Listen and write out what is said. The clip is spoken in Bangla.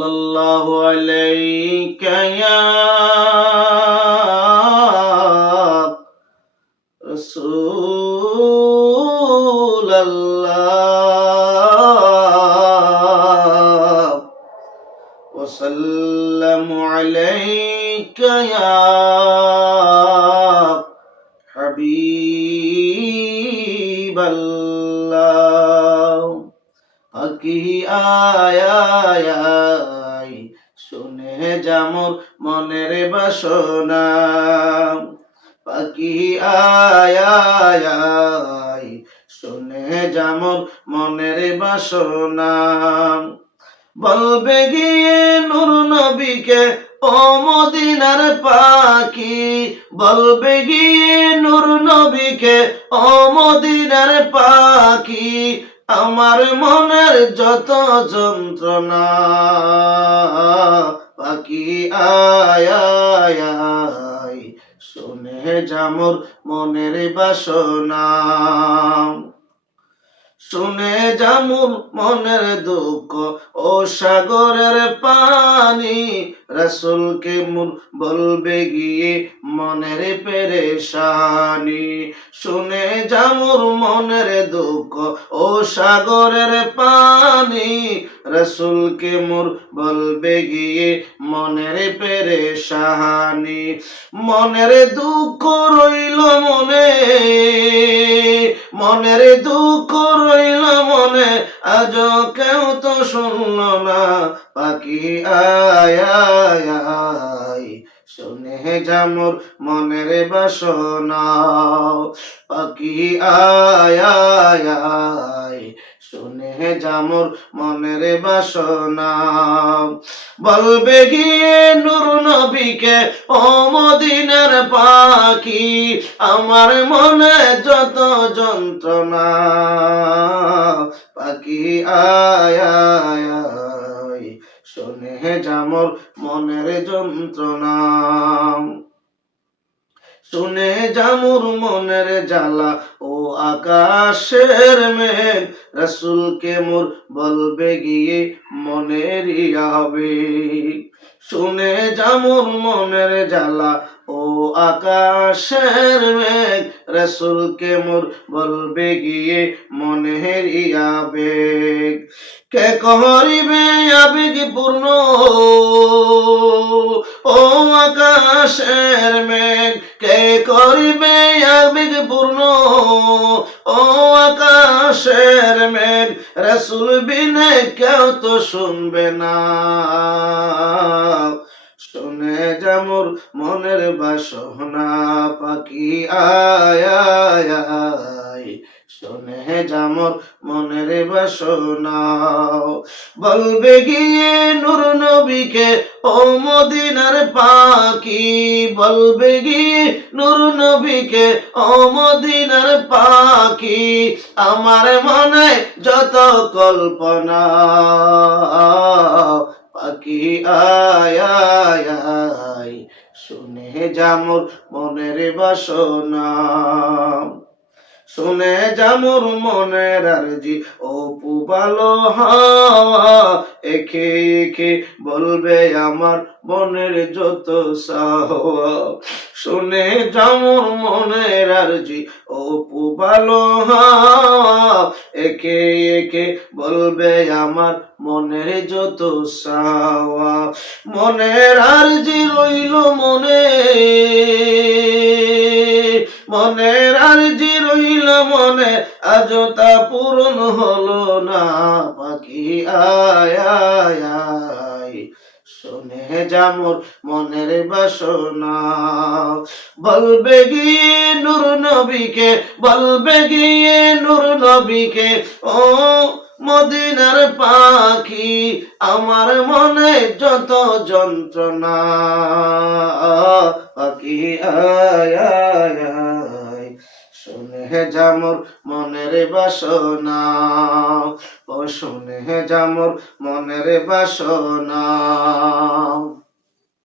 সাল্লাল্লাহু আলাইকা ইয়া রাসূলাল্লাহ ওয়া সাল্লামু আলাইকা ইয়া হাবিবাল্লাহ। পাখি আয় আয় আয়, শুনে যা মোর মনের বাসনা। পাখি আয় আয় আয়, শুনে যা মোর মনের বাসনা। বলবে গিয়ে নূর নবীকে ও মদিনার পাখি, বলবে গিয়ে নূর নবীকে ও মদিনার পাখি, আমার মনের যত যন্ত্রণা। পাখি আয় আয় আয়, শুনে যা মোর মনের বাসনা। শুনে যা মোর মনের দুঃখ ও সাগরের পানি, রাসূলকে মোর বলবে গিয়ে মনের পেরেশানি। শুনে যা মোর মনের দুঃখ ও সাগরের পানি, রাসূলকে মোর বলবে গিয়ে মনের পেরেশানি। মনের দুঃখ রইল মনে, মনের দুঃখ রইল মনে, আজ কেউ তো শুনল না। পাখি আয় আয় আয়, শুনে যা মোর মনের বাসনা। পাখি আয় আয় আয়, শুনে যা মোর মনের বাসনা। বলবে গিয়ে নূর নবীকে ও মদিনার পাখি, আমার মনে যত যন্ত্রণা। পাখি আয় আয় আয়, শুনে যা মোর মনের যন্ত্রণা। শুনে যা মোর মনের জ্বালা ও আকাশের মেঘ, রাসূলকে মোর বলবে গিয়ে মনের আবেগ। শুনে যা মোর মনের জ্বালা ও আকাশের মেঘ, রাসূলকে মোর বলবে গিয়ে মনের আবেগ। কে করিবে আবেগ পূর্ণ ও আকাশের মেঘ, কে করিবে আবেগ পূর্ণ ও আকাশের মেঘ, রাসূল বিনে কেউ তো শুনবে না। শুনে যা মোর মনের বাসনা। পাখি আয় আয় আয়, শুনে যা মোর মনের বাসনা। বলবে গিয়ে নূর নবীকে ও মদিনার পাখি, বলবে গিয়ে নূর নবীকে ও মদিনার পাখি, আমার মনে যত কল্পনা। পাখি আয় আয় আয়, শুনে যা মোর মনের বাসনা। শুনে যা মোর মনের আরজি ও পুবালো হাওয়া, একে একে বলবে আমার মনের যত চাওয়া। শুনে যা মোর মনের আরজি ও পুবালো হাওয়া, একে একে বলবে আমার মনের যত চাওয়া। মনের আরজি রইল মনে, মনের আরজি রইল মনে, আজ তা পূরণ হলো না। পাখি আয় আয় আয়, শুনে যা মোর মনের বাসনা। বলবে গিয়ে নূর নবীকে, বলবে গিয়ে নূর নবীকে ও মদিনার পাখি, আমার মনে যত যন্ত্রণা। পাখি আয় আয় আয়, শুনে যা মোর মনের বাসনা। ও শুনে যা মোর মনের বাসনা।